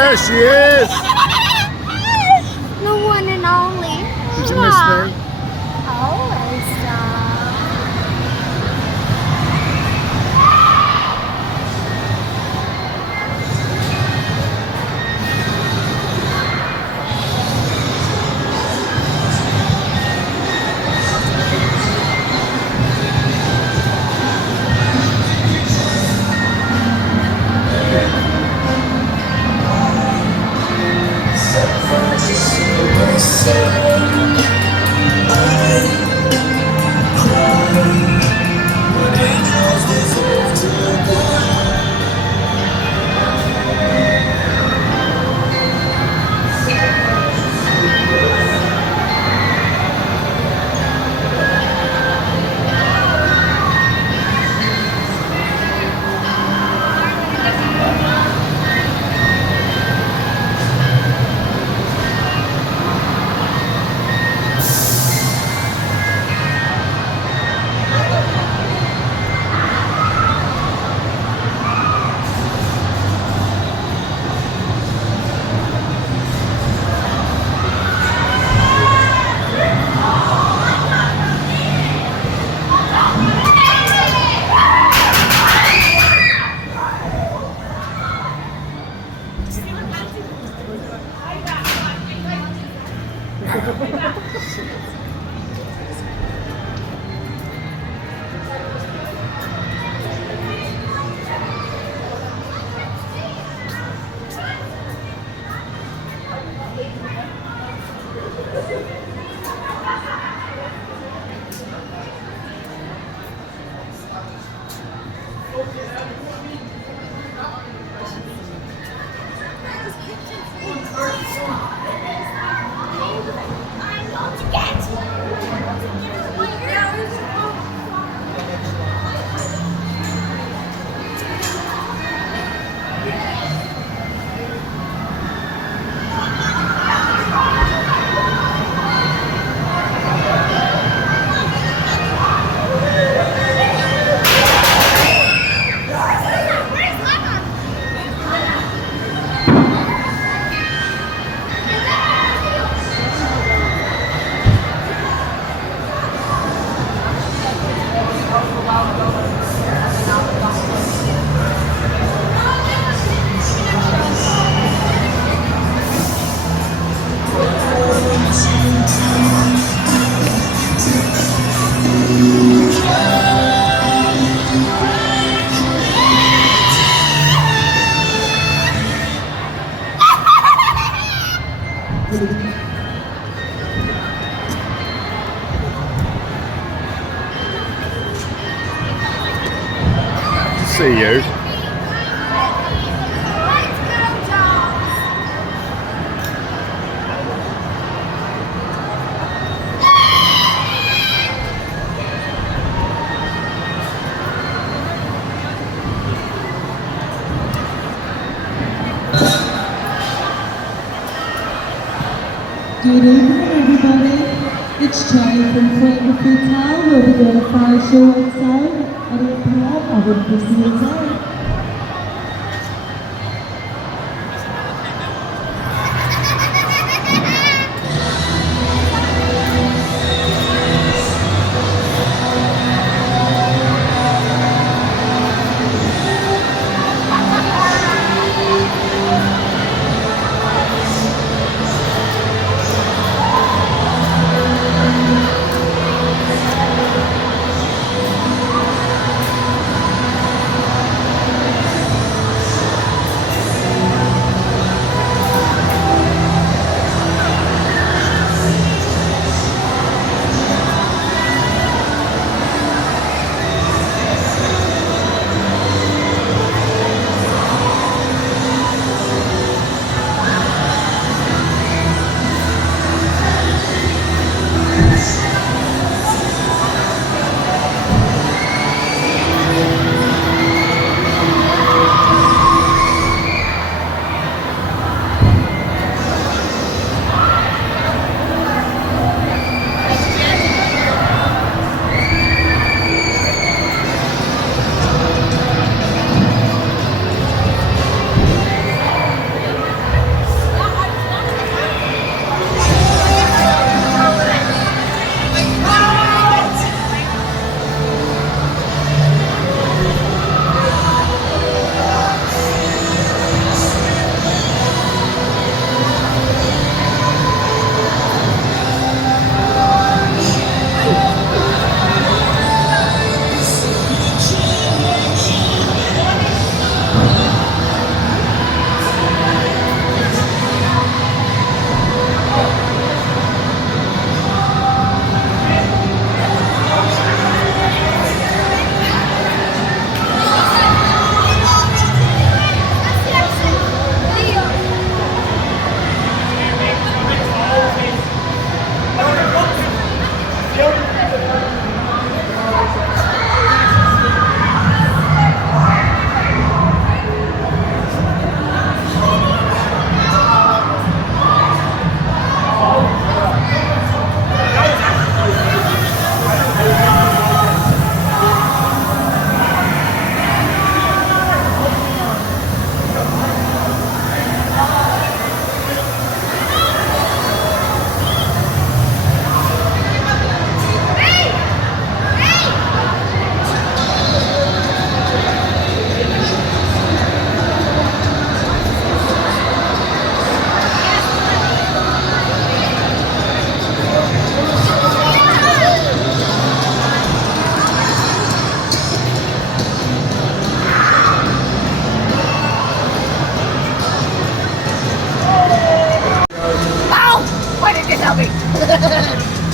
There she is! The one and only. Did you miss me? Always, See you. Good evening, everybody. It's Jay from Photography Town. We'll be doing a fire show outside at 8 p.m. I wouldn't be seeing you there.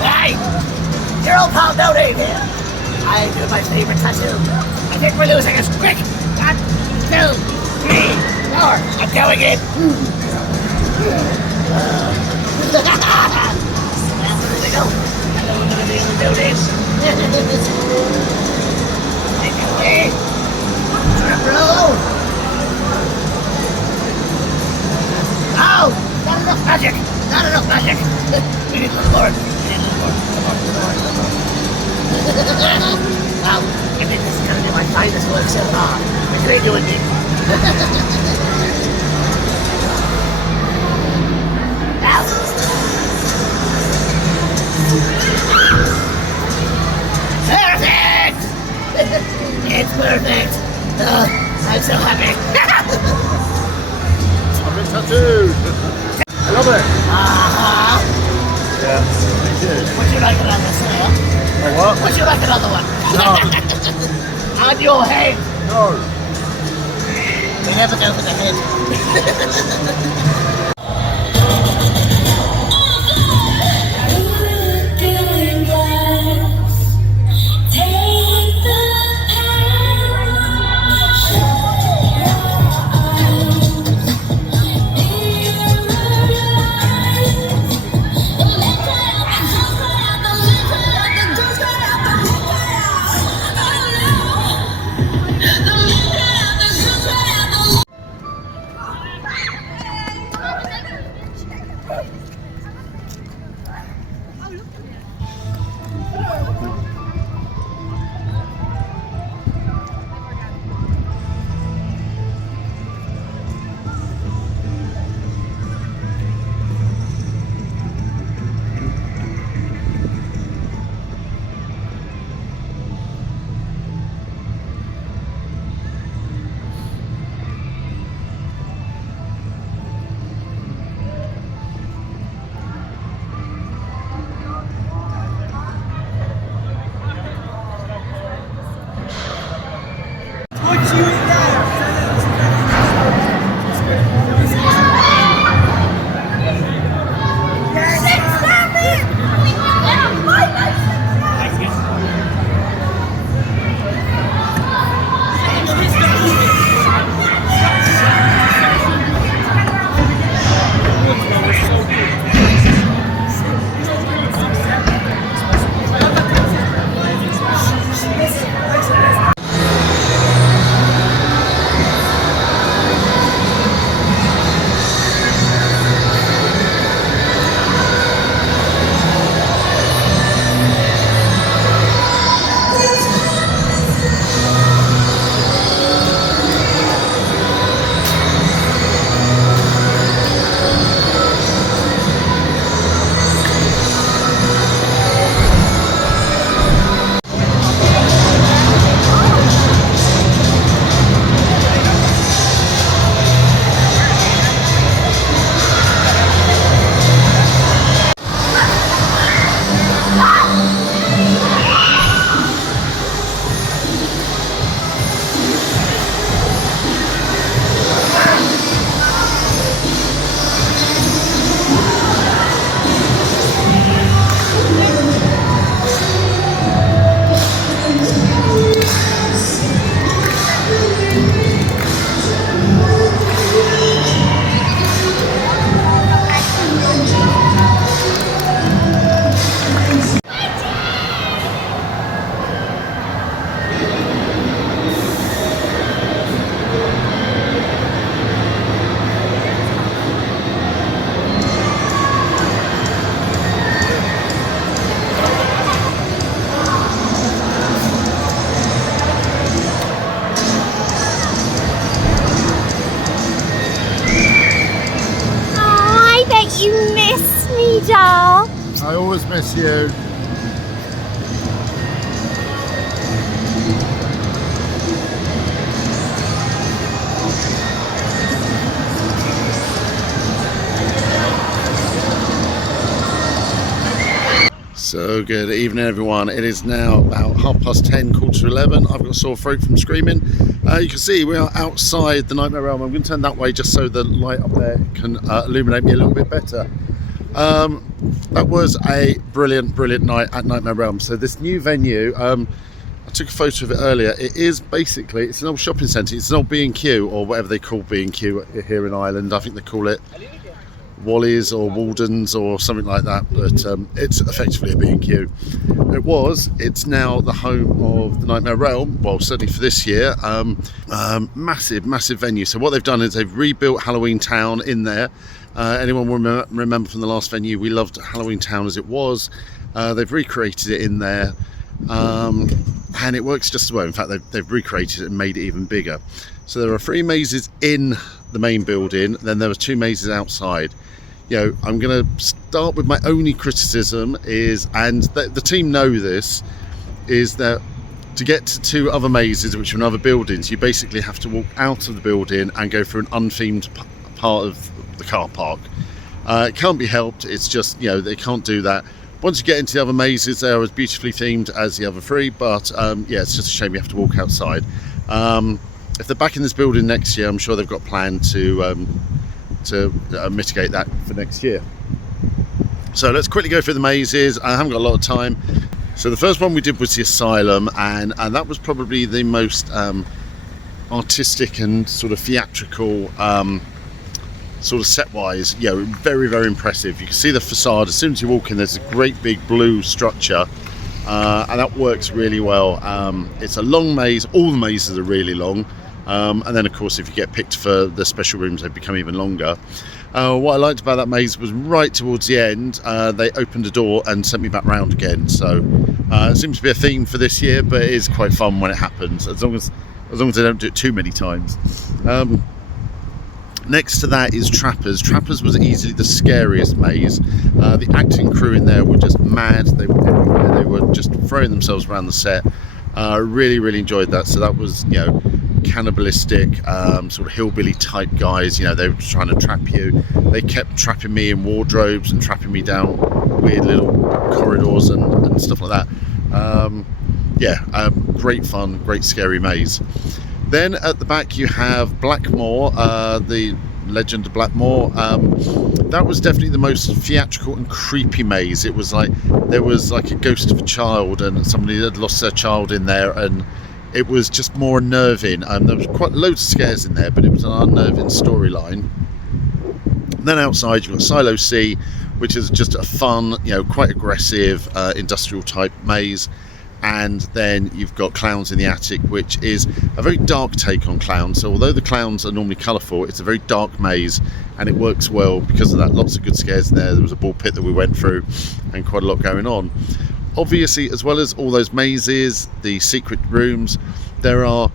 Hey! Your old pal No Name here. I do my favorite tattoo. I think we're losing us. Quick! 1, 2, 3, 4. I'm going in. There we go. Hello, No Name. Take it away. Bro! Oh! Not enough magic! Not enough magic! We need a little more. We need a little more. Come on. Wow, I think this is gonna be my finest work so far. Between you and me. Now. Perfect! It's perfect! I'm so happy. I've been tattooed. I love it. Yeah, thank you. Would you like another snail? Oh, what? Would you like another one? No. On your head! No. We never go for the head. doll. I always miss you. So good evening everyone. It is now about 10:30, quarter to 11. I've got a sore throat from screaming. You can see we are outside the Nightmare Realm. I'm going to turn that way just so the light up there can illuminate me a little bit better. That was a brilliant night at Nightmare Realm. So this new venue, I took a photo of it earlier. It is basically, it's an old shopping centre. It's an old B&Q, or whatever they call B&Q here in Ireland. I think they call it Wally's or Walden's or something like that, but it's effectively a B&Q. It's now the home of the Nightmare Realm, well, certainly for this year. Massive venue. So what they've done is they've rebuilt Halloween Town in there. Anyone will remember from the last venue, we loved Halloween Town as it was. They've recreated it in there, and it works just as well. In fact, they've recreated it and made it even bigger. So there are 3 mazes in the main building, then there are 2 mazes outside. I'm going to start with my only criticism is, and the team know this, is that to get to 2 other mazes, which are in other buildings, you basically have to walk out of the building and go through an unthemed part of the car park. It can't be helped. It's just, they can't do that. Once you get into the other mazes, they are as beautifully themed as the other 3, but it's just a shame you have to walk outside. If they're back in this building next year, I'm sure they've got planned to mitigate that for next year. So let's quickly go through the mazes. I haven't got a lot of time. So the first one we did was the Asylum, and that was probably the most artistic and sort of theatrical, sort of set-wise, very impressive. You can see the facade. As soon as you walk in, there's a great big blue structure, and that works really well. It's a long maze. All the mazes are really long. And then of course if you get picked for the special rooms, they become even longer. What I liked about that maze was right towards the end, they opened a door and sent me back round again. So it seems to be a theme for this year, but it is quite fun when it happens, as long as they don't do it too many times. Next to that is Trappers. Trappers was easily the scariest maze. The acting crew in there were just mad. They were everywhere. They were just throwing themselves around the set. Really enjoyed that. So that was, cannibalistic, sort of hillbilly type guys. They were trying to trap you. They kept trapping me in wardrobes and trapping me down weird little corridors and stuff like that. Great fun, great scary maze. Then at the back you have Blackmore, the Legend of Blackmore. That was definitely the most theatrical and creepy maze. It was like there was like a ghost of a child, and somebody had lost their child in there, and it was just more unnerving. There was quite loads of scares in there, but it was an unnerving storyline. Then outside you've got Silo C, which is just a fun, quite aggressive industrial type maze. And then you've got Clowns in the Attic, which is a very dark take on clowns. So although the clowns are normally colourful, it's a very dark maze, and it works well because of that. Lots of good scares in there. There was a ball pit that we went through, and quite a lot going on. Obviously, as well as all those mazes, the secret rooms, there are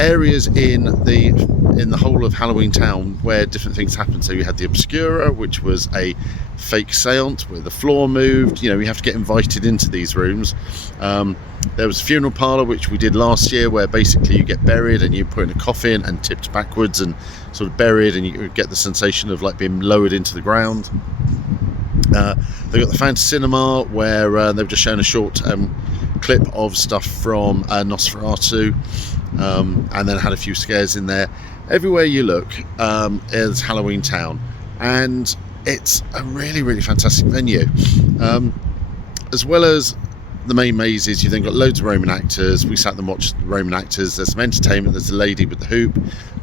areas in the whole of Halloween Town where different things happen. So you had the Obscura, which was a fake seance where the floor moved. You have to get invited into these rooms. There was a funeral parlour, which we did last year, where basically you get buried and you put in a coffin and tipped backwards and sort of buried, and you get the sensation of like being lowered into the ground. They've got the Phantom Cinema, where they've just shown a short clip of stuff from Nosferatu, and then had a few scares in there. Everywhere you look is Halloween Town, and it's a really fantastic venue. As well as the main mazes, you've then got loads of Roman actors. We sat and watched the Roman actors. There's some entertainment. There's the lady with the hoop,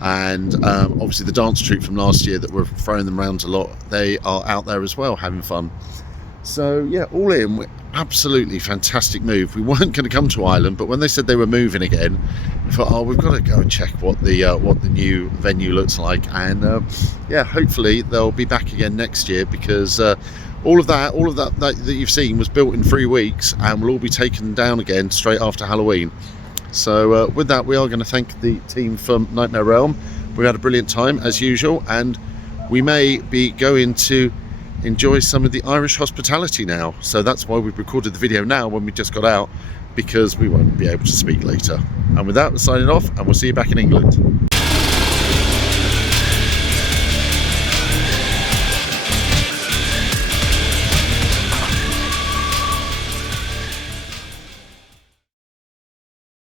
and obviously the dance troupe from last year that were throwing them around a lot. They are out there as well, having fun. So yeah, all in, absolutely fantastic move. We weren't going to come to Ireland, but when they said they were moving again, we thought, we've got to go and check what the new venue looks like. And hopefully they'll be back again next year, because all of that you've seen was built in 3 weeks and will all be taken down again straight after Halloween. So with that, we are going to thank the team from Nightmare Realm. We had a brilliant time as usual, and we may be going to enjoy some of the Irish hospitality now. So that's why we've recorded the video now when we just got out, because we won't be able to speak later. And with that, we're signing off, and we'll see you back in England.